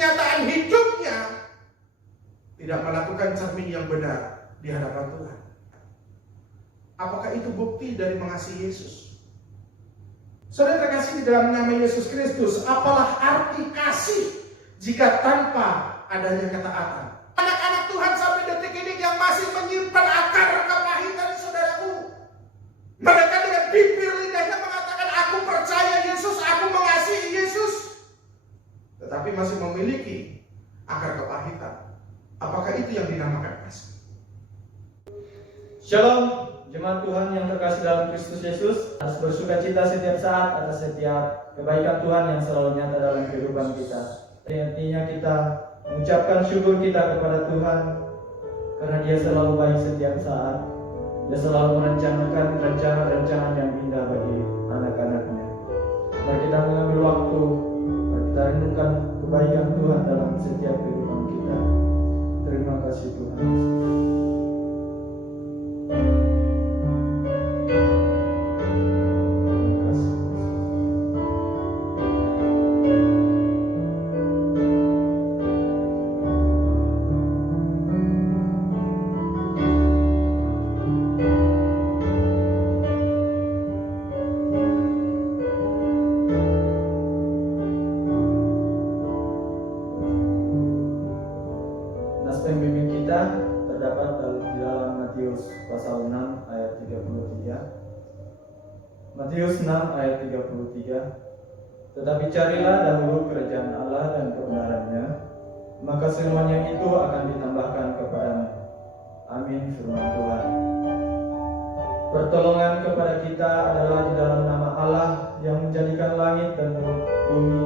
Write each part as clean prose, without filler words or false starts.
kenyataan hidupnya tidak melakukan cermin yang benar di hadapan Tuhan. Apakah itu bukti dari mengasihi Yesus? Saudara terkasih di dalam nama Yesus Kristus, apalah arti kasih jika tanpa adanya ketaatan? Anak-anak Tuhan sampai detik ini yang masih menyimpan akar kepahitan, saudaraku. Mereka dengan bibir lidahnya mengatakan, aku percaya Yesus, aku mengasihi Yesus, tetapi masih memiliki akar kepahitan. Apakah itu yang dinamakan kasih? Shalom, jemaat Tuhan yang terkasih dalam Kristus Yesus. Harus bersuka cita setiap saat atas setiap kebaikan Tuhan yang selalu nyata dalam kehidupan kita. Artinya kita mengucapkan syukur kita kepada Tuhan karena Dia selalu baik setiap saat. Dia selalu merencanakan rencana-rencana yang indah bagi anak-anaknya. Mari kita mengambil waktu, mari kita renungkan kebaikan Tuhan dalam setiap kehidupan kita. Terima kasih Tuhan Yesus. Pembimbing kita terdapat di dalam Matius pasal 6 ayat 33. Matius 6 ayat 33. Tetapi carilah dahulu kerajaan Allah dan kebenarannya, maka semuanya itu akan ditambahkan kepadamu. Amin, firman Tuhan. Pertolongan kepada kita adalah di dalam nama Allah yang menjadikan langit dan bumi.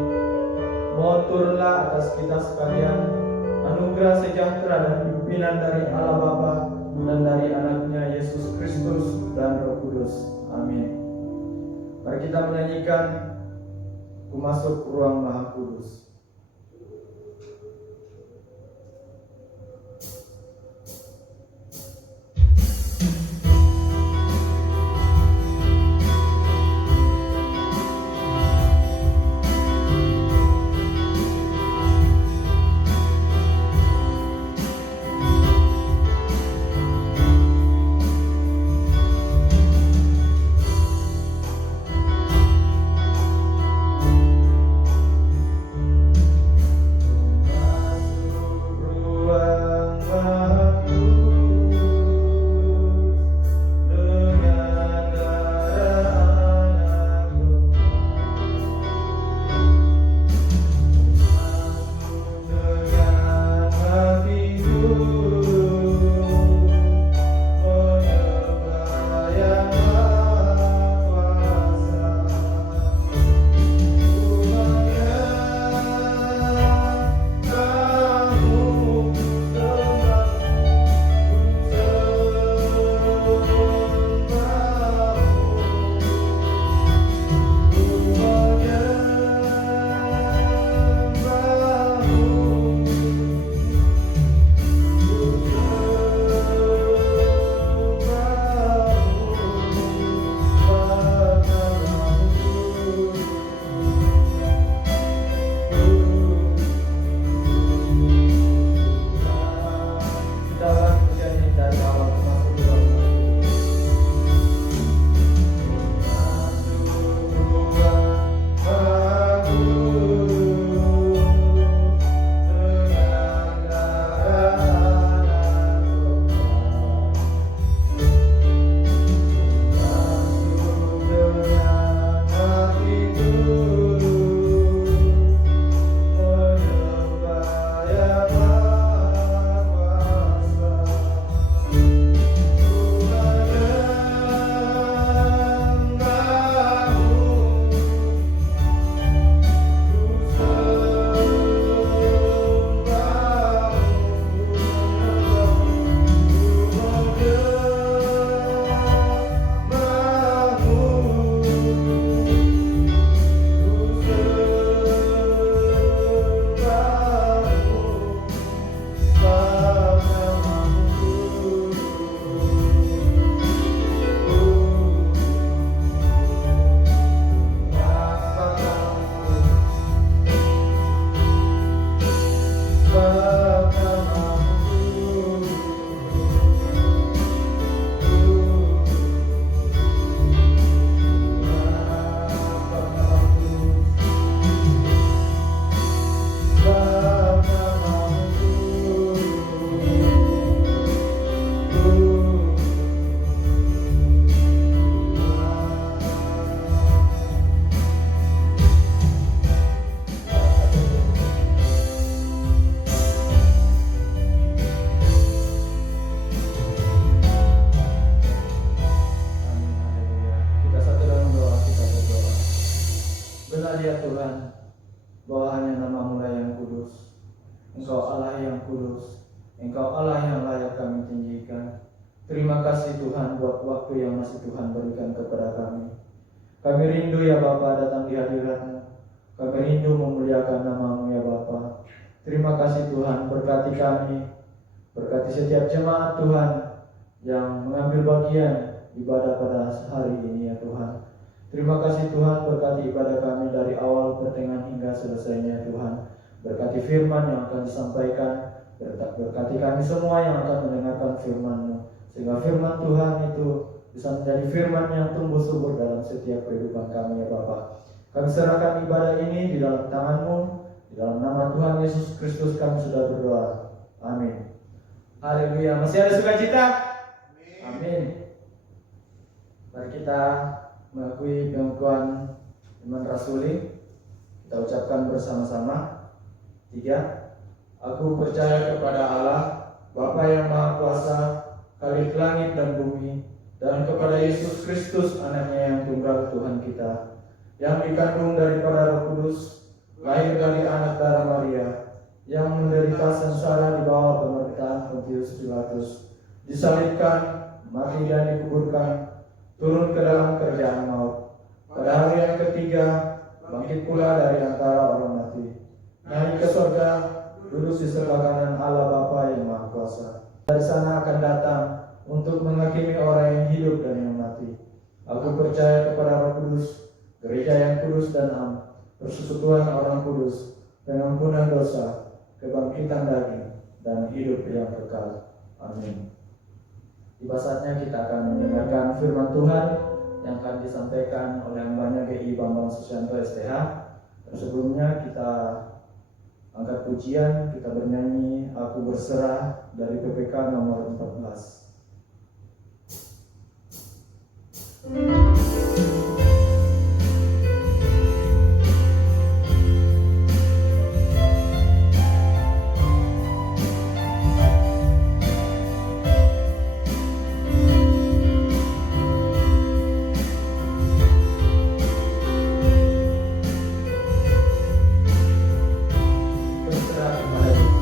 Mohon turunlah atas kita sekalian anugerah sejahtera dan pimpinan dari Allah Bapa dan dari anaknya Yesus Kristus dan Roh Kudus. Amin. Mari kita menyanyikan Ku Masuk Ruang Maha Kudus. kita lihat Tuhan, bahwa hanya nama-Mu lah yang kudus. Engkau Allah yang kudus, Engkau Allah yang layak kami tinggikan. Terima kasih Tuhan buat waktu yang masih Tuhan berikan kepada kami. Kami rindu ya Bapa datang di hadirat-Mu. Kami rindu memuliakan nama-Mu ya Bapa. Terima kasih Tuhan, berkati kami, berkati setiap jemaat Tuhan yang mengambil bagian ibadah pada hari ini ya Tuhan. Terima kasih Tuhan, berkati ibadah kami dari awal, pertengahan hingga selesainya Tuhan. Berkati firman yang akan disampaikan, berkati kami semua yang akan mendengarkan firman-Mu, sehingga firman Tuhan itu bisa menjadi firman yang tumbuh subur dalam setiap kehidupan kami ya Bapa. Kami serahkan ibadah ini di dalam tangan-Mu, di dalam nama Tuhan Yesus Kristus kami sudah berdoa. Amin. Haleluya. Masih ada sukacita? Amin. Mari kita mengakui pengakuan iman rasuli. Kita ucapkan bersama-sama. 3. Aku percaya kepada Allah, Bapa yang Maha Kuasa, Khalik langit dan bumi, dan kepada Yesus Kristus, Anaknya yang tunggal Tuhan kita, yang dikandung daripada Roh Kudus, lahir dari anak darah Maria, yang menderita sengsara di bawah pemerintahan Pontius Pilatus, disalibkan, mati dan dikuburkan, turun ke dalam kerjaan maut. Pada hari yang ketiga, bangkit pula dari antara orang mati, naik ke surga, duduk di sebelah kanan Allah Bapa yang Maha Kuasa. Dari sana akan datang untuk menghakimi orang yang hidup dan yang mati. Aku percaya kepada Roh Kudus, gereja yang kudus dan am, persekutuan orang kudus, pengampunan dosa, kebangkitan daging, dan hidup yang kekal. Amin. Tiba saatnya kita akan mendengarkan firman Tuhan yang akan disampaikan oleh hambanya GI Bambang Susianto STH. Sebelumnya kita angkat pujian, kita bernyanyi Aku Berserah dari PPK nomor 14. Berserah kepada Yesus.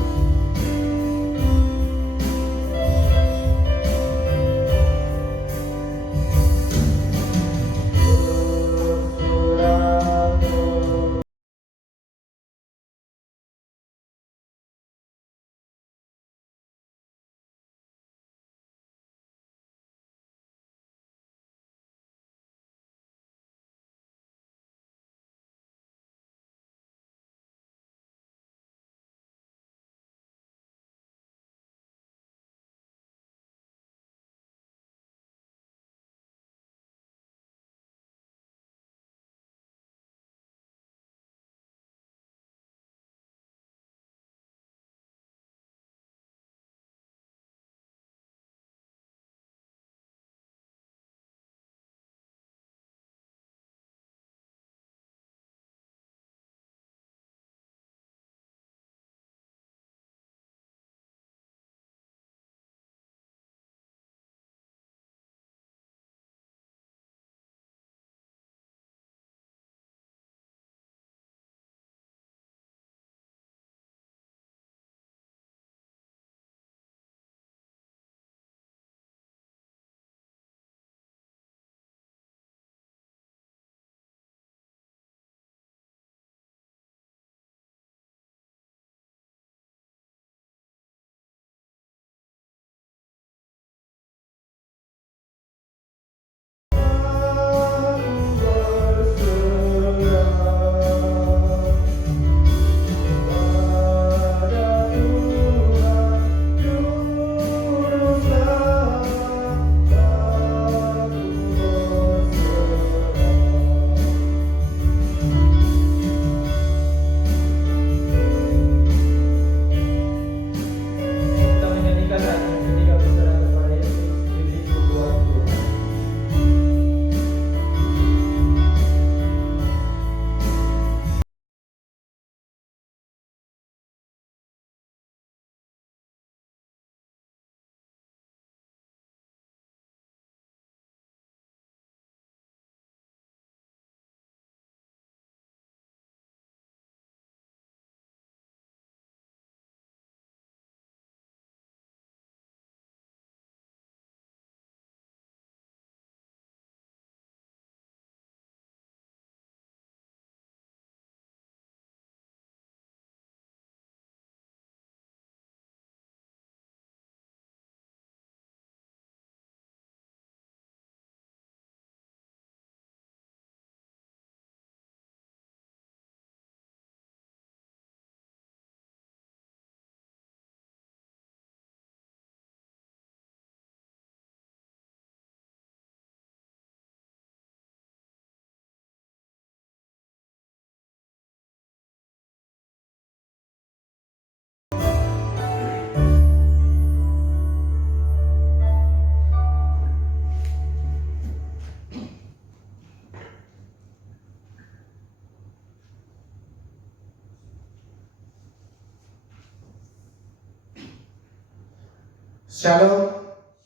Shalom.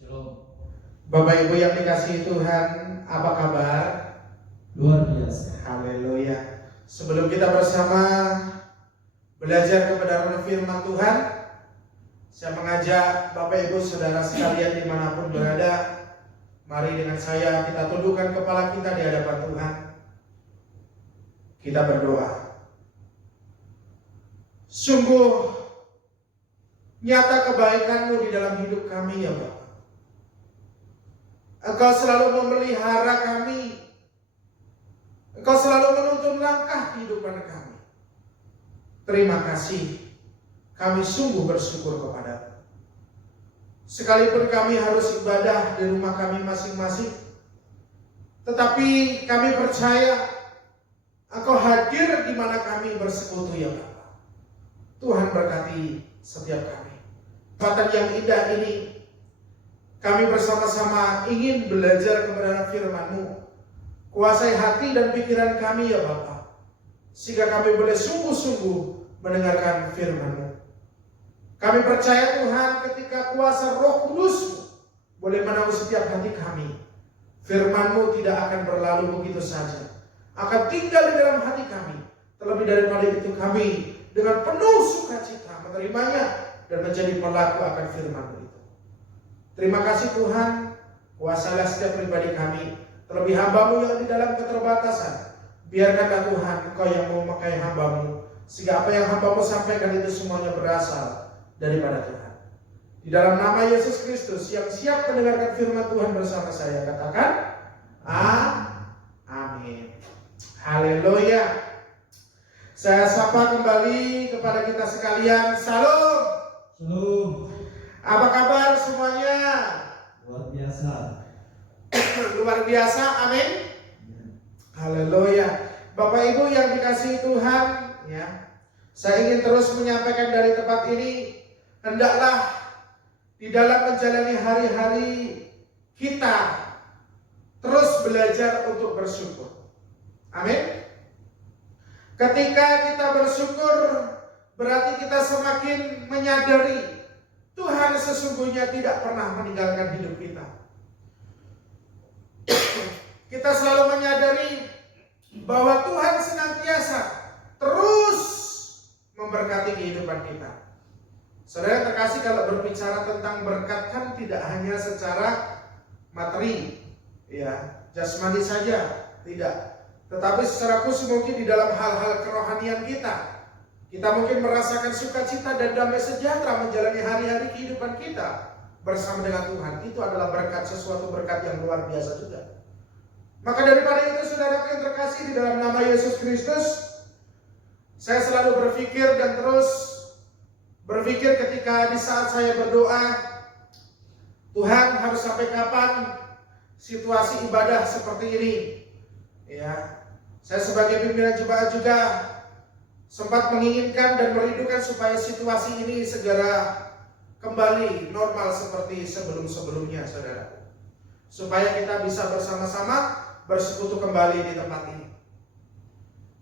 Shalom. Bapak Ibu yang dikasihi Tuhan, apa kabar? Luar biasa. Haleluya. Sebelum kita bersama belajar kebenaran firman Tuhan, saya mengajak Bapak Ibu Saudara sekalian dimanapun berada, mari dengan saya kita tundukkan kepala kita di hadapan Tuhan. Kita berdoa. Sungguh nyata kebaikan-Mu di dalam hidup kami ya Bapa. Engkau selalu memelihara kami. Engkau selalu menuntun langkah kehidupan kami. Terima kasih. Kami sungguh bersyukur kepada-Mu. Sekalipun kami harus ibadah di rumah kami masing-masing, tetapi kami percaya Engkau hadir di mana kami bersekutu ya Bapa. Tuhan berkati setiap kami. Kesempatan yang indah ini, kami bersama-sama ingin belajar kebenaran firman-Mu. Kuasai hati dan pikiran kami ya Bapa, sehingga kami boleh sungguh-sungguh mendengarkan firman-Mu. Kami percaya Tuhan, ketika kuasa Roh Kudus-Mu boleh menaungi setiap hati kami, firman-Mu tidak akan berlalu begitu saja, akan tinggal di dalam hati kami. Terlebih daripada itu, kami dengan penuh sukacita menerimanya dan menjadi pelaku akan firman-Mu itu. Terima kasih Tuhan, kuasailah setiap pribadi kami, terlebih hamba-Mu yang di dalam keterbatasan. Biarkanlah Tuhan Engkau yang memakai hamba-Mu, sehingga apa yang hamba-Mu sampaikan itu semuanya berasal daripada Tuhan. Di dalam nama Yesus Kristus yang siap mendengarkan firman Tuhan bersama saya, katakan amin. Haleluya. Saya sapa kembali kepada kita sekalian. Salam. Shalom. Apa kabar semuanya? Luar biasa. Luar biasa, amin. Haleluya. Bapak Ibu yang dikasihi Tuhan, ya, saya ingin terus menyampaikan dari tempat ini, hendaklah di dalam menjalani hari-hari kita terus belajar untuk bersyukur. Amin. Ketika kita bersyukur, berarti kita semakin menyadari Tuhan sesungguhnya tidak pernah meninggalkan hidup kita. Kita selalu menyadari bahwa Tuhan senantiasa terus memberkati kehidupan kita. Saudara terkasih, kalau berbicara tentang berkat kan tidak hanya secara materi, ya, jasmani saja, tidak. Tetapi secara khusus mungkin di dalam hal-hal kerohanian kita mungkin merasakan sukacita dan damai sejahtera menjalani hari-hari kehidupan kita bersama dengan Tuhan. Itu adalah berkat, sesuatu berkat yang luar biasa juga. Maka daripada itu, saudara yang terkasih, di dalam nama Yesus Kristus, saya selalu berpikir dan terus berpikir ketika di saat saya berdoa, Tuhan, harus sampai kapan situasi ibadah seperti ini? Ya, saya sebagai pimpinan jemaat juga sempat menginginkan dan merindukan supaya situasi ini segera kembali normal seperti sebelum-sebelumnya, saudara. Supaya kita bisa bersama-sama bersekutu kembali di tempat ini.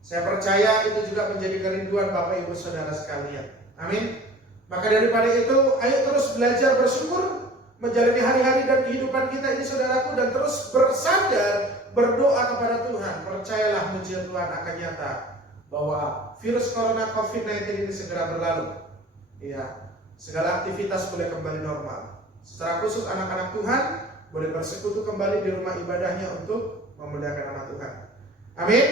Saya percaya itu juga menjadi kerinduan Bapak Ibu Saudara sekalian. Amin. Maka daripada itu, ayo terus belajar bersyukur, menjalani hari-hari dan kehidupan kita ini, saudaraku, dan terus bersandar, berdoa kepada Tuhan. Percayalah mujizat Tuhan akan nyata, bahwa virus corona COVID-19 ini segera berlalu. Ya, segala aktivitas boleh kembali normal. Secara khusus anak-anak Tuhan boleh bersekutu kembali di rumah ibadahnya untuk memuliakan nama Tuhan. Amin.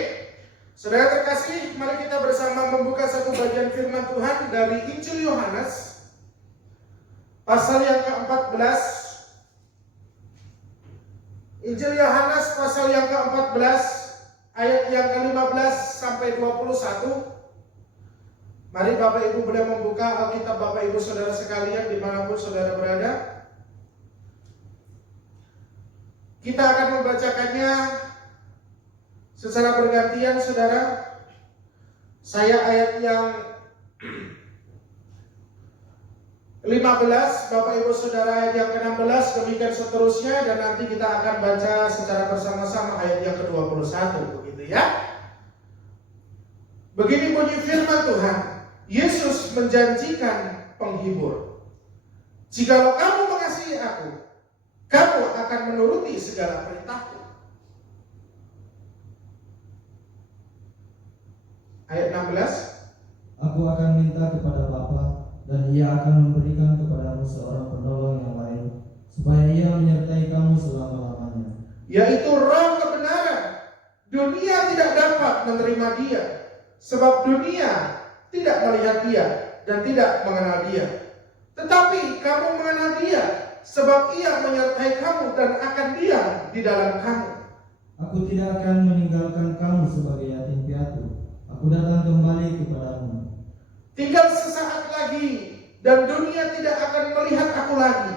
Saudara terkasih, mari kita bersama membuka satu bagian firman Tuhan dari Injil Yohanes pasal yang ke-14. Injil Yohanes pasal yang ke-14 ayat yang ke-15 sampai 21. Mari Bapak Ibu boleh membuka Alkitab Bapak Ibu Saudara sekalian dimanapun saudara berada. Kita akan membacakannya secara bergantian, saudara. Saya ayat yang 15, Bapak Ibu Saudara ayat yang ke-16, demikian seterusnya, dan nanti kita akan baca secara bersama-sama ayat yang ke-21, begitu ya. Begini bunyi firman Tuhan, Yesus menjanjikan penghibur. Jikalau kamu mengasihi aku, kamu akan menuruti segala perintahku. Ayat 16. Aku akan minta kepada Bapa, dan Ia akan memberikan kepadamu seorang penolong yang lain, supaya Ia menyertai kamu selama-lamanya. Yaitu Roh kebenaran. Dunia tidak dapat menerima Dia, sebab dunia tidak melihat Dia dan tidak mengenal Dia. Tetapi kamu mengenal Dia, sebab Ia menyertai kamu dan akan diam di dalam kamu. Aku tidak akan meninggalkan kamu sebagai yatim piatu. Aku datang kembali kepadamu. Tinggal sesaat lagi, dan dunia tidak akan melihat aku lagi.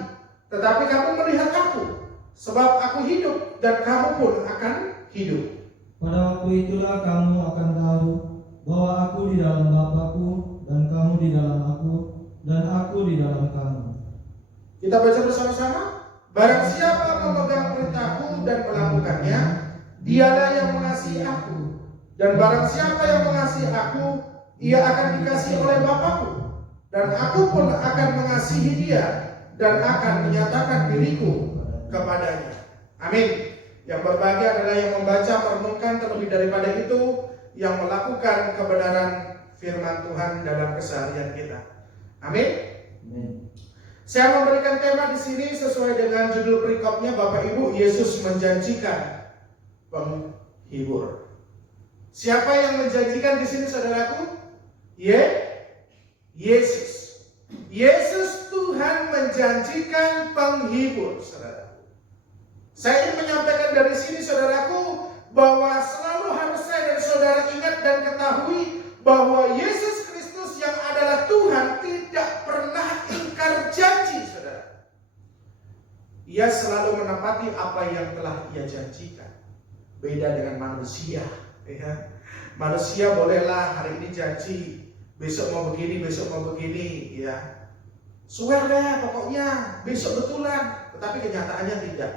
Tetapi kamu melihat aku, sebab aku hidup dan kamu pun akan hidup. Pada waktu itulah kamu akan tahu bahwa aku di dalam Bapa-Ku, dan kamu di dalam aku, dan aku di dalam kamu. Kita baca bersama-sama. Barang siapa memegang perintahku dan melakukannya, dialah yang mengasihi aku. Dan barang siapa yang mengasihi aku, ia akan dikasihi oleh Bapa-Ku. Dan aku pun akan mengasihi dia dan akan menyatakan diriku kepadanya. Amin. Yang berbahagia adalah yang membaca, merenungkan, terlebih daripada itu yang melakukan kebenaran firman Tuhan dalam keseharian kita. Amin. Saya memberikan tema di sini sesuai dengan judul perikopnya, Bapak Ibu. Yesus menjanjikan penghibur. Siapa yang menjanjikan di sini, saudaraku? Yesus. Yesus Tuhan menjanjikan penghibur, saudara. Saya ingin menyampaikan dari sini, saudaraku, bahwa selalu harus saya dan saudara ingat dan ketahui bahwa Yesus Kristus yang adalah Tuhan tidak pernah ingkar janji, saudara. Ia selalu menepati apa yang telah Ia janjikan. Beda dengan manusia, ya. Manusia bolehlah hari ini janji, besok mau begini, ya. Swear deh pokoknya, besok betulan, tetapi kenyataannya tidak,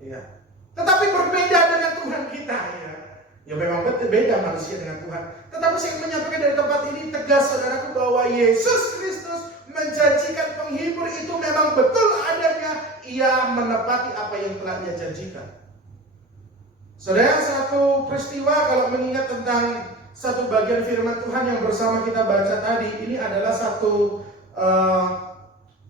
ya. Tetapi berbeda dengan Tuhan kita, ya. Ya memang beda manusia dengan Tuhan. Tetapi saya ingin menyampaikan dari tempat ini tegas, saudaraku, bahwa Yesus Kristus menjanjikan penghibur itu memang betul adanya. Ia menepati apa yang telah Ia janjikan. Saudara, satu peristiwa kalau mengingat tentang satu bagian firman Tuhan yang bersama kita baca tadi, ini adalah satu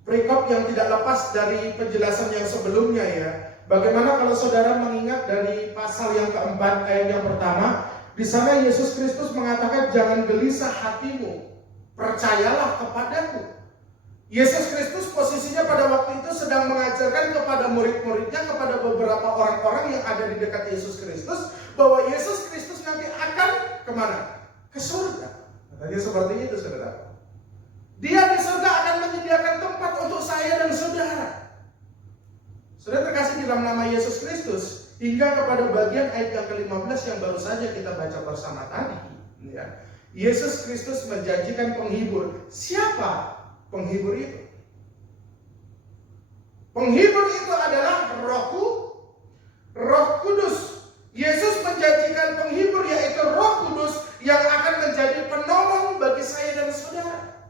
perikop yang tidak lepas dari penjelasan yang sebelumnya, ya. Bagaimana kalau saudara mengingat dari pasal yang keempat ayat yang pertama, di sana Yesus Kristus mengatakan, jangan gelisah hatimu, percayalah kepadaku. Yesus Kristus posisinya pada waktu itu sedang mengajarkan kepada murid-muridnya, kepada beberapa orang-orang yang ada di dekat Yesus Kristus, bahwa Yesus Kristus nanti akan kemana? Ke surga. Katanya seperti itu, saudara. Dia di surga akan menyediakan tempat untuk saya dan saudara. Saudara terkasih di dalam nama Yesus Kristus, hingga kepada bagian ayat yang ke-15 yang baru saja kita baca bersama tadi, ya. Yesus Kristus menjanjikan penghibur. Siapa penghibur itu? Penghibur itu adalah Roh Kudus. Yesus menjanjikan penghibur, yaitu Roh Kudus yang akan menjadi penolong bagi saya dan saudara.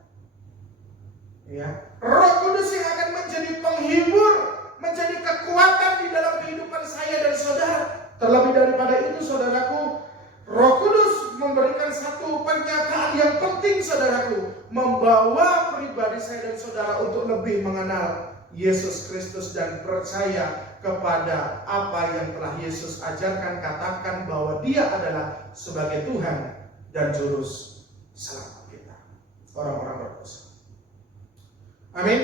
Ya, Roh Kudus yang akan menjadi penghibur, menjadi kekuatan di dalam kehidupan saya dan saudara. Terlebih daripada itu, saudaraku, Roh Kudus memberikan satu pernyataan yang penting, saudaraku, membawa pribadi saya dan saudara untuk lebih mengenal Yesus Kristus dan percaya kepada apa yang telah Yesus ajarkan. Katakan bahwa Dia adalah sebagai Tuhan dan Juru Selamat kita, orang-orang berdosa. Amin.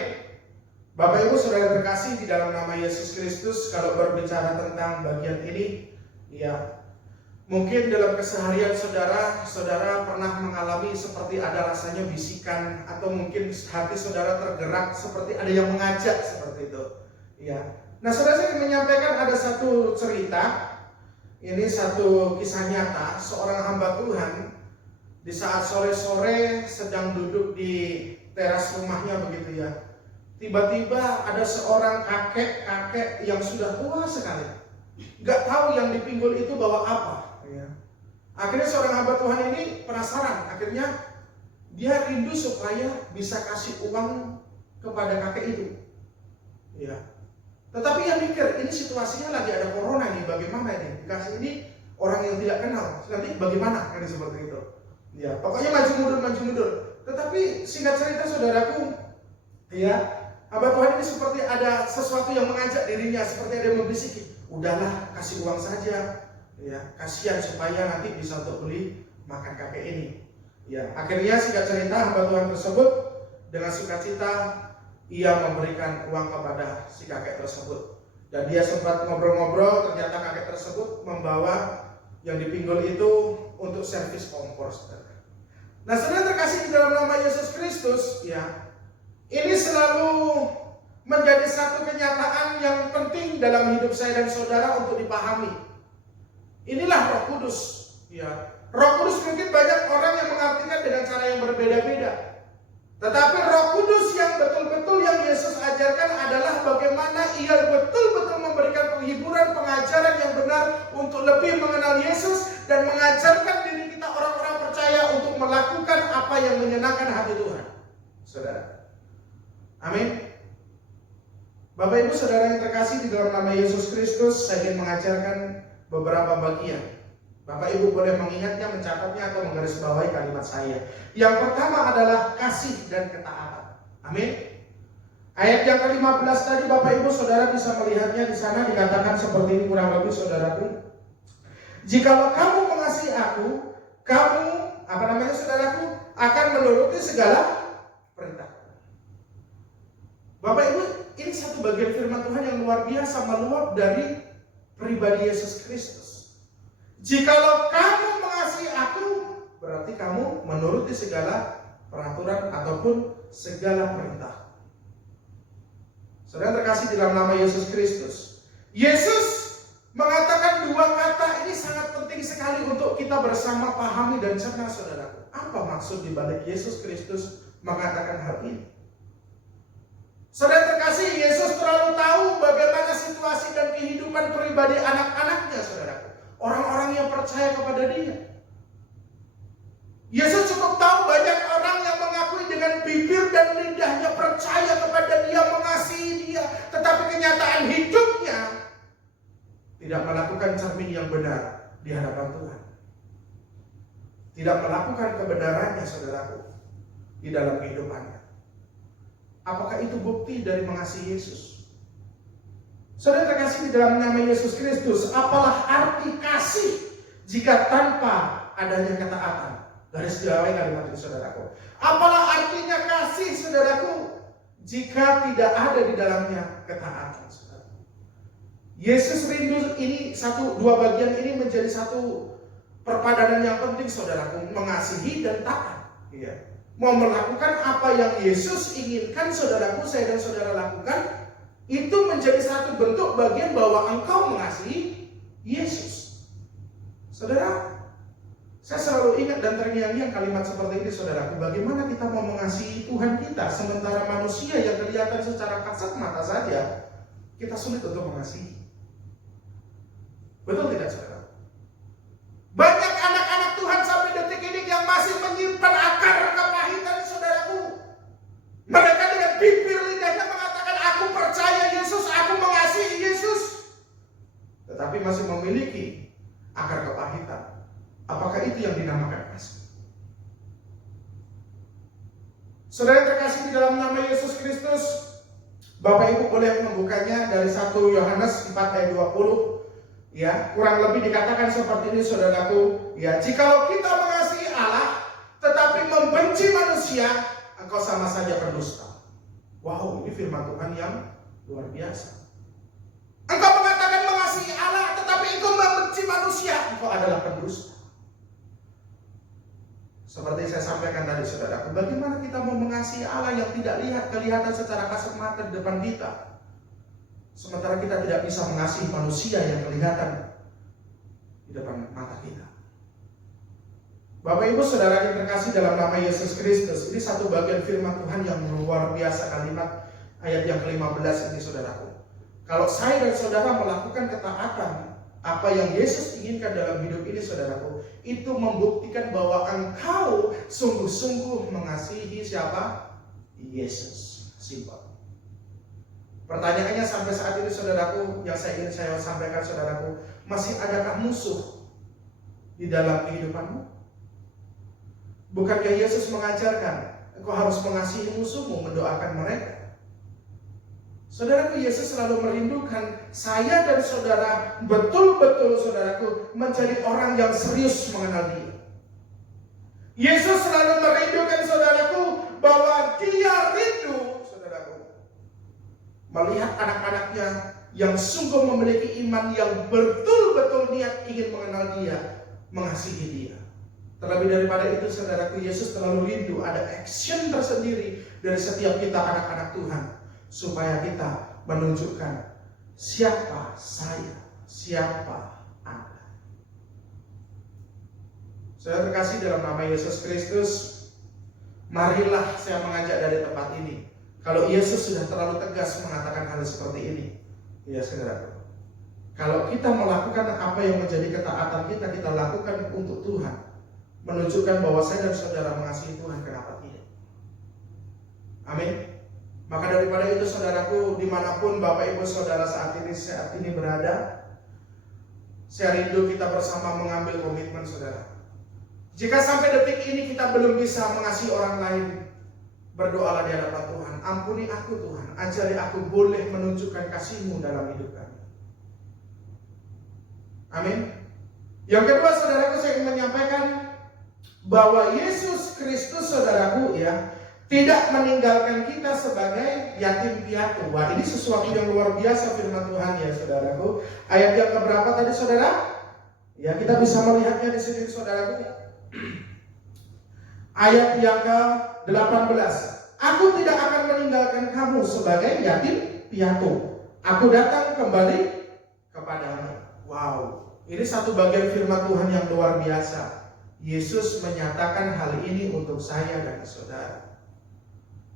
Bapak Ibu saudara terkasih di dalam nama Yesus Kristus, kalau berbicara tentang bagian ini, ya, mungkin dalam keseharian saudara pernah mengalami seperti ada rasanya bisikan, atau mungkin hati saudara tergerak seperti ada yang mengajak seperti itu, ya. Nah, saudara, saya ingin menyampaikan ada satu cerita. Ini satu kisah nyata, seorang hamba Tuhan di saat sore-sore sedang duduk di teras rumahnya begitu, ya. Tiba-tiba ada seorang kakek yang sudah tua sekali, gak tahu yang dipinggul itu bawa apa, ya. Akhirnya seorang hamba Tuhan ini penasaran. Akhirnya dia rindu supaya bisa kasih uang kepada kakek itu, ya. Tetapi yang mikir, ini situasinya lagi ada corona nih, bagaimana ini? Dikasih ini orang yang tidak kenal, nanti bagaimana? Kan seperti itu. Ya, pokoknya maju mundur. Tetapi singkat cerita saudaraku, ya, hamba Tuhan ini seperti ada sesuatu yang mengajak dirinya, seperti ada yang membisiki, udahlah kasih uang saja, ya, kasihan supaya nanti bisa untuk beli makan kakek ini. Ya, akhirnya singkat cerita hamba Tuhan tersebut dengan sukacita ia memberikan uang kepada si kakek tersebut. Dan dia sempat ngobrol-ngobrol, ternyata kakek tersebut membawa yang dipinggul itu untuk servis kompor. Nah, saudara terkasih di dalam nama Yesus Kristus, ya, ini selalu menjadi satu kenyataan yang penting dalam hidup saya dan saudara untuk dipahami. Inilah Roh Kudus, ya. Roh Kudus mungkin banyak orang yang mengartikan dengan cara yang berbeda-beda. Tetapi Roh Kudus yang betul-betul yang Yesus ajarkan adalah bagaimana ia betul-betul memberikan penghiburan, pengajaran yang benar untuk lebih mengenal Yesus dan mengajarkan diri kita orang-orang percaya untuk melakukan apa yang menyenangkan hati Tuhan. Saudara. Amin. Bapak Ibu Saudara yang terkasih di dalam nama Yesus Kristus, saya ingin mengajarkan beberapa bagian. Bapak Ibu boleh mengingatnya, mencatatnya atau menggarisbawahi kalimat saya. Yang pertama adalah kasih dan ketaatan. Amin. Ayat yang ke-15 tadi Bapak Ibu Saudara bisa melihatnya di sana dikatakan seperti ini kurang lebih saudaraku. Jikalau kamu mengasihi aku, kamu saudaraku akan menuruti segala perintah. Bapak Ibu, ini satu bagian firman Tuhan yang luar biasa meluap dari pribadi Yesus Kristus. Jikalau kamu mengasihi aku, berarti kamu menuruti segala peraturan ataupun segala perintah. Saudara terkasih di dalam nama Yesus Kristus. Yesus mengatakan dua kata ini sangat penting sekali untuk kita bersama pahami dan cerna saudaraku. Apa maksud di balik Yesus Kristus mengatakan hal ini? Saudara terkasih, Yesus terlalu tahu bagaimana situasi dan kehidupan pribadi anak-anaknya saudaraku. Orang-orang yang percaya kepada dia. Yesus cukup tahu banyak orang yang mengakui dengan bibir dan lidahnya percaya kepada dia, mengasihi dia. Tetapi kenyataan hidupnya tidak melakukan cermin yang benar di hadapan Tuhan. Tidak melakukan kebenarannya saudaraku di dalam kehidupannya. Apakah itu bukti dari mengasihi Yesus? Saudara terkasih di dalam nama Yesus Kristus, apalah arti kasih jika tanpa adanya ketaatan? Garis bawahi kalimat ini saudaraku. Apalah artinya kasih saudaraku jika tidak ada di dalamnya ketaatan? Saudara. Yesus rindu ini dua bagian ini menjadi satu perpadanan yang penting saudaraku, mengasihi dan taat. Ya. Mau melakukan apa yang Yesus inginkan saudaraku, saya dan saudara lakukan. Itu menjadi satu bentuk bagian bahwa engkau mengasihi Yesus. Saudara, saya selalu ingat dan terngiang-ngiang kalimat seperti ini saudaraku. Bagaimana kita mau mengasihi Tuhan kita sementara manusia yang kelihatan secara kasat mata saja kita sulit untuk mengasihi. Betul tidak saudara? Banyak anak-anak Tuhan sampai detik ini yang masih menyimpan akar kepahitan saudaraku. Mereka dengan bibir lidahnya mengatakan aku percaya Yesus, aku mengasihi Yesus, tetapi masih memiliki akar kepahitan. Apakah itu yang dinamakan kasih? Saudara terkasih di dalam nama Yesus Kristus, Bapak Ibu boleh membukanya dari 1 Yohanes 4 ayat 20. Ya, kurang lebih dikatakan seperti ini saudaraku. Ya, jikalau kita mengasihi Allah tetapi membenci manusia, engkau sama saja pendusta. Wow, ini firman Tuhan yang luar biasa. Engkau mengatakan mengasihi Allah tetapi engkau membenci manusia, engkau adalah pendusta. Seperti saya sampaikan tadi saudaraku, bagaimana kita mau mengasihi Allah yang tidak kelihatan secara kasat mata di depan kita, sementara kita tidak bisa mengasihi manusia yang kelihatan di depan mata kita. Bapak Ibu Saudara yang terkasih dalam nama Yesus Kristus, ini satu bagian firman Tuhan yang luar biasa, kalimat ayat yang ke-15 ini saudaraku. Kalau saya dan saudara melakukan ketaatan apa yang Yesus inginkan dalam hidup ini saudaraku, itu membuktikan bahwa engkau sungguh-sungguh mengasihi siapa? Yesus. Simpel. Pertanyaannya sampai saat ini saudaraku, yang ingin saya sampaikan saudaraku, masih adakah musuh di dalam kehidupanmu? Bukankah Yesus mengajarkan engkau harus mengasihi musuhmu, mendoakan mereka? Saudaraku, Yesus selalu merindukan saya dan saudara betul-betul saudaraku menjadi orang yang serius mengenal Dia. Yesus selalu merindukan saudaraku bahwa Dia rindu saudaraku melihat anak-anaknya yang sungguh memiliki iman yang betul-betul niat ingin mengenal Dia, mengasihi Dia. Terlebih daripada itu saudaraku, Yesus terlalu rindu ada action tersendiri dari setiap kita anak-anak Tuhan, supaya kita menunjukkan siapa saya, siapa Anda. Saudara terkasih dalam nama Yesus Kristus, marilah saya mengajak dari tempat ini. Kalau Yesus sudah terlalu tegas mengatakan hal seperti ini, ya saudara, kalau kita melakukan apa yang menjadi ketaatan kita, kita lakukan untuk Tuhan, menunjukkan bahwa saya dan saudara mengasihi Tuhan, kenapa tidak? Amin. Maka daripada itu saudaraku, dimanapun Bapak Ibu Saudara saat ini berada, saya rindu kita bersama mengambil komitmen saudara. Jika sampai detik ini kita belum bisa mengasihi orang lain, berdoalah di hadapan Tuhan. Ampuni aku Tuhan, ajari aku boleh menunjukkan kasih-Mu dalam hidup kami. Amin. Yang kedua saudaraku, saya ingin menyampaikan bahwa Yesus Kristus saudaraku ya, tidak meninggalkan kita sebagai yatim piatu. Wah, ini sesuatu yang luar biasa firman Tuhan ya saudaraku. Ayat yang keberapa tadi saudara? Ya, kita bisa melihatnya di sini saudaraku. Ayat yang ke-18. Aku tidak akan meninggalkan kamu sebagai yatim piatu. Aku datang kembali kepadamu. Wow, ini satu bagian firman Tuhan yang luar biasa. Yesus menyatakan hal ini untuk saya dan saudara.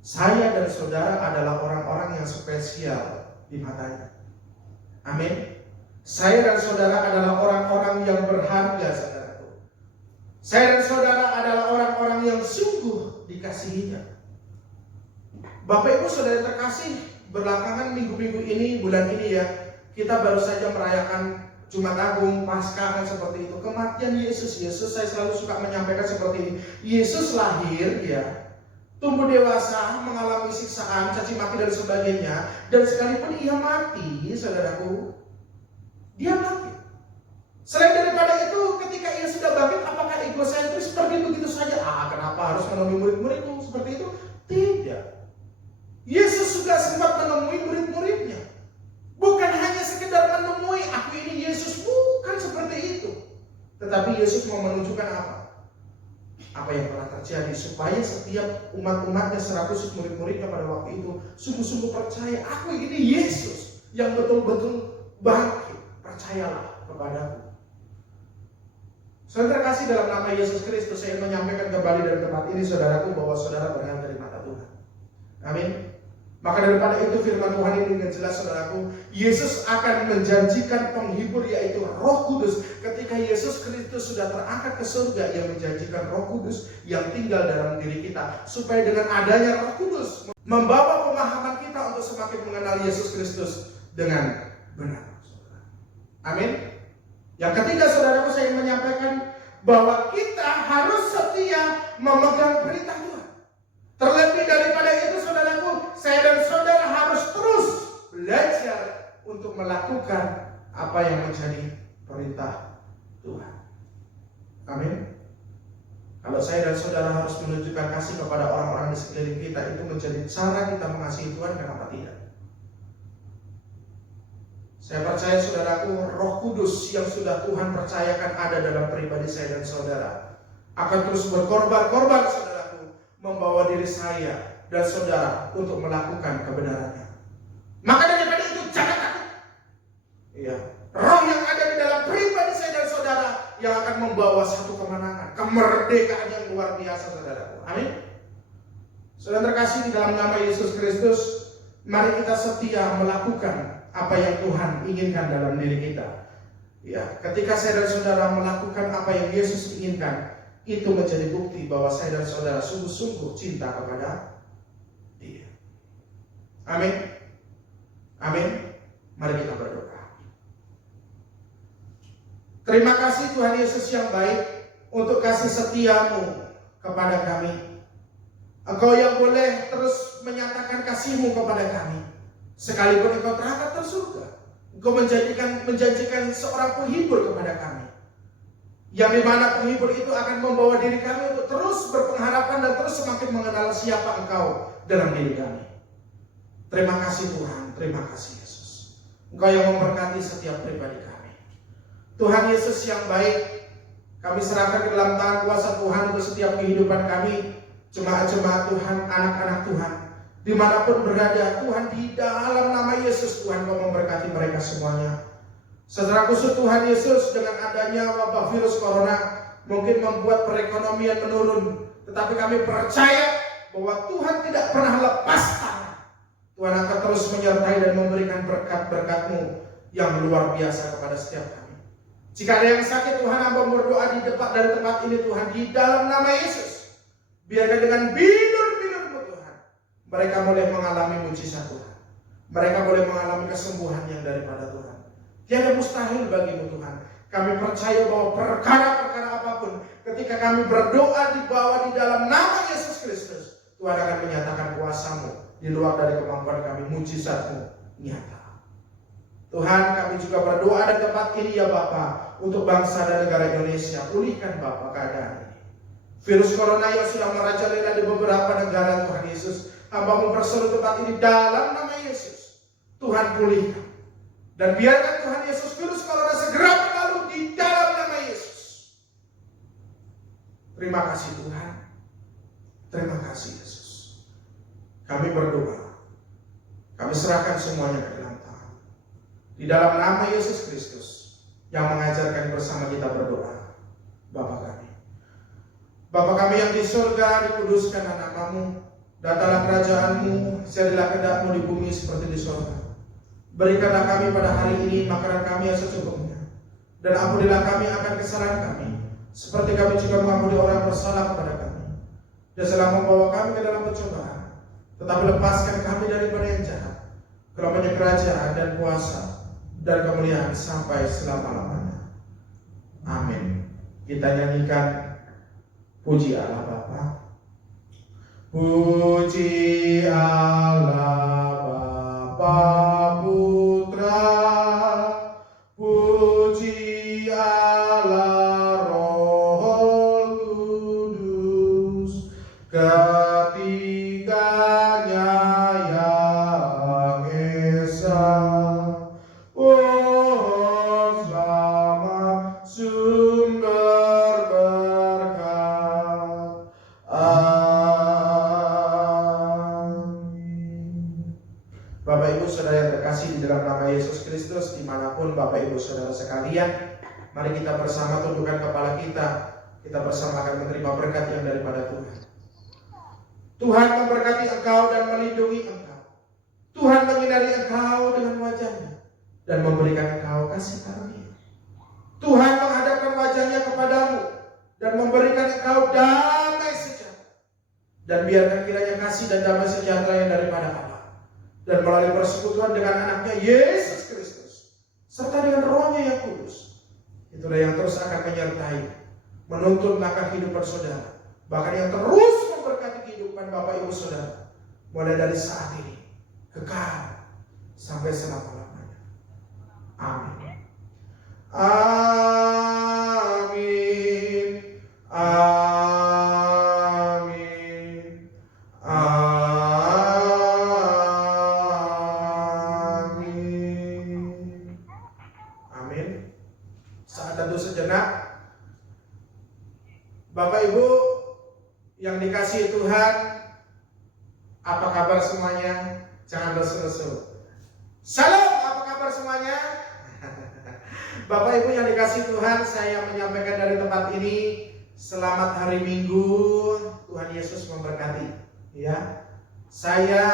Saya dan saudara adalah orang-orang yang spesial di matanya. Amin. Saya dan saudara adalah orang-orang yang berharga, saudaraku. Saya dan saudara adalah orang-orang yang sungguh dikasihinya. Bapak Ibu Saudara terkasih, belakangan minggu-minggu ini, bulan ini ya, kita baru saja merayakan Jumat Agung, Paskah kan seperti itu. Kematian Yesus, saya selalu suka menyampaikan seperti ini. Yesus lahir ya, tumbuh dewasa, mengalami siksaan, caci maki dan sebagainya, dan sekalipun ia mati, saudaraku, dia mati. Selain daripada itu, ketika ia sudah bangkit, apakah egosentris pergi begitu saja? Kenapa harus menemui murid-muridmu seperti itu? Tidak. Yesus juga sempat menemui murid-muridnya. Bukan hanya sekedar menemui, aku ini Yesus, bukan seperti itu. Tetapi Yesus mau menunjukkan apa? Apa yang pernah terjadi, supaya setiap umat-umatnya 100 murid-muridnya pada waktu itu sungguh-sungguh percaya, aku ini Yesus yang betul-betul bangkit. Percayalah kepadaku. Saudara terkasih dalam nama Yesus Kristus, saya menyampaikan kembali dari tempat ini saudaraku, bahwa saudara berharga di mata Tuhan. Amin. Maka daripada itu firman Tuhan ini dengan jelas saudaraku, Yesus akan menjanjikan penghibur, yaitu Roh Kudus. Ketika Yesus Kristus sudah terangkat ke surga, Ia menjanjikan Roh Kudus yang tinggal dalam diri kita, supaya dengan adanya Roh Kudus membawa pemahaman kita untuk semakin mengenal Yesus Kristus dengan benar. Amin. Yang ketiga saudaraku, saya menyampaikan bahwa kita harus setia memegang perintah Tuhan. Terlebih daripada itu saudaraku, saya dan saudara harus terus belajar untuk melakukan apa yang menjadi perintah Tuhan. Amin. Kalau saya dan saudara harus menunjukkan kasih kepada orang-orang di sekeliling kita, itu menjadi cara kita mengasihi Tuhan, kenapa tidak? Saya percaya saudaraku, Roh Kudus yang sudah Tuhan percayakan ada dalam pribadi saya dan saudara akan terus berkorban saudaraku, membawa diri saya dan saudara untuk melakukan kebenarannya. Maka daripada itu jangan takut. Iya, Roh yang ada di dalam pribadi saya dan saudara yang akan membawa satu kemenangan, kemerdekaan yang luar biasa saudaraku. Amin. Saudara terkasih di dalam nama Yesus Kristus, mari kita setia melakukan apa yang Tuhan inginkan dalam diri kita. Ya, ketika saya dan saudara melakukan apa yang Yesus inginkan, itu menjadi bukti bahwa saya dan saudara sungguh-sungguh cinta kepada Dia. Amin. Amin. Mari kita berdoa. Terima kasih Tuhan Yesus yang baik untuk kasih setiamu kepada kami. Engkau yang boleh terus menyatakan kasih-Mu kepada kami. Sekalipun Engkau terangkat ke surga, Engkau menjanjikan seorang penghibur kepada kami. Yang dimana penghibur itu akan membawa diri kami untuk terus berpengharapan dan terus semakin mengenal siapa Engkau dalam diri kami. Terima kasih Tuhan, terima kasih Yesus. Engkau yang memberkati setiap pribadi kami. Tuhan Yesus yang baik, kami serahkan ke dalam tangan kuasa Tuhan untuk setiap kehidupan kami. Jemaat-jemaat Tuhan, anak-anak Tuhan, dimanapun berada, Tuhan di dalam nama Yesus, Tuhan Kau memberkati mereka semuanya. Secara khusus Tuhan Yesus, dengan adanya wabah virus corona mungkin membuat perekonomian menurun, tetapi kami percaya bahwa Tuhan tidak pernah lepas tangan. Tuhan akan terus menyertai dan memberikan berkat-berkat-Mu yang luar biasa kepada setiap kami. Jika ada yang sakit, Tuhan hamba berdoa di depan dari tempat ini Tuhan, di dalam nama Yesus. Biarkan dengan bilur-bilur-Mu Tuhan, mereka boleh mengalami mujizat Tuhan. Mereka boleh mengalami kesembuhan yang daripada Tuhan. Tiada mustahil bagi-Mu Tuhan. Kami percaya bahwa perkara-perkara apapun, ketika kami berdoa di bawah di dalam nama Yesus Kristus, Tuhan akan menyatakan kuasa-Mu di luar dari kemampuan kami, mujizat-Mu nyata. Tuhan, kami juga berdoa di tempat ini ya Bapa, untuk bangsa dan negara Indonesia. Pulihkan Bapa keadaan ini. Virus corona yang sudah merajalela di beberapa negara Tuhan Yesus, hamba memperseru tempat ini dalam nama Yesus. Tuhan pulihkan. Dan biarkan Tuhan Yesus virus corona segera berlalu di dalam nama Yesus. Terima kasih Tuhan. Terima kasih Yesus. Kami berdoa. Kami serahkan semuanya ke dalam tangan. Di dalam nama Yesus Kristus yang mengajarkan bersama kita berdoa. Bapa kami. Bapa kami yang di surga, dikuduskanlah nama-Mu, datanglah kerajaan-Mu, jadilah kehendak-Mu di bumi seperti di surga. Berikanlah kami pada hari ini makanan kami yang secukupnya, dan ampunilah kami akan kesalahan kami, seperti kami juga mengampuni orang bersalah kepada kami. Dan janganlah membawa kami ke dalam pencobaan, tetapi lepaskan kami daripada yang jahat. Karena kerajaan dan kuasa dan kemuliaan sampai selama-lamanya. Amin. Kita nyanyikan puji Allah Bapa. Puji Allah Bapa Putra, puji Allah Roh Kudus, ketiganya yang esa. Oh selamat sumber berkat. Bapak Ibu Saudara yang terkasih di dalam nama Yesus Kristus, dimanapun Bapak Ibu Saudara sekalian, mari kita bersama tundukkan kepala kita. Kita bersama akan menerima berkat yang daripada Tuhan. Tuhan memberkati engkau dan melindungi engkau. Tuhan menyinari engkau dengan wajah-Nya dan memberikan engkau kasih karunia. Tuhan menghadapkan wajah-Nya kepadamu dan memberikan engkau damai sejahtera. Dan biarkan kiranya kasih dan damai sejahtera yang daripada Allah dan melalui persekutuan dengan anaknya Yesus Kristus serta dengan Roh-Nya yang kudus, itulah yang terus akan menyertai, menuntun langkah kehidupan saudara, bahkan yang terus memberkati kehidupan Bapak Ibu Saudara mulai dari saat ini kekal sampai selama-lamanya. Amin. Amin. Amin. Amin. Amin. Saat teduh sejenak. Bapak Ibu yang dikasihi Tuhan, apa kabar semuanya? Jangan lesu-lesu. Salam, apa kabar semuanya? Bapak Ibu yang dikasihi Tuhan, saya menyampaikan dari tempat ini, selamat hari Minggu, Tuhan Yesus memberkati. Ya, saya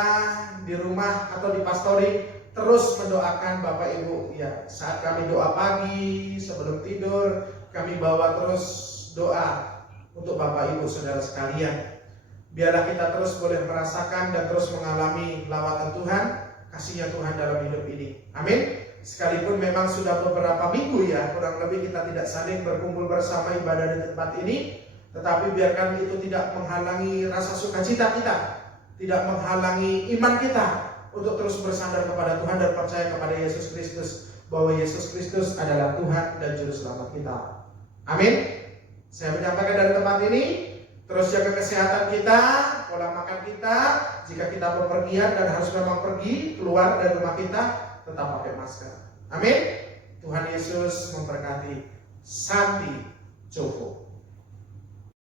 di rumah atau di pastori terus mendoakan Bapak Ibu. Ya, saat kami doa pagi sebelum tidur, kami bawa terus doa untuk Bapak Ibu Saudara sekalian. Biarlah kita terus boleh merasakan dan terus mengalami lawatan Tuhan, kasihnya Tuhan dalam hidup ini. Amin. Sekalipun memang sudah beberapa minggu ya, kurang lebih kita tidak saling berkumpul bersama ibadah di tempat ini, tetapi biarkan itu tidak menghalangi rasa sukacita kita, tidak menghalangi iman kita untuk terus bersandar kepada Tuhan dan percaya kepada Yesus Kristus, bahwa Yesus Kristus adalah Tuhan dan Juru Selamat kita. Amin. Saya menyampaikan dari tempat ini, terus jaga kesehatan kita, pola makan kita. Jika kita bepergian dan harus memang pergi keluar dari rumah kita, tetap pakai masker. Amin. Tuhan Yesus memberkati. Santi Joko.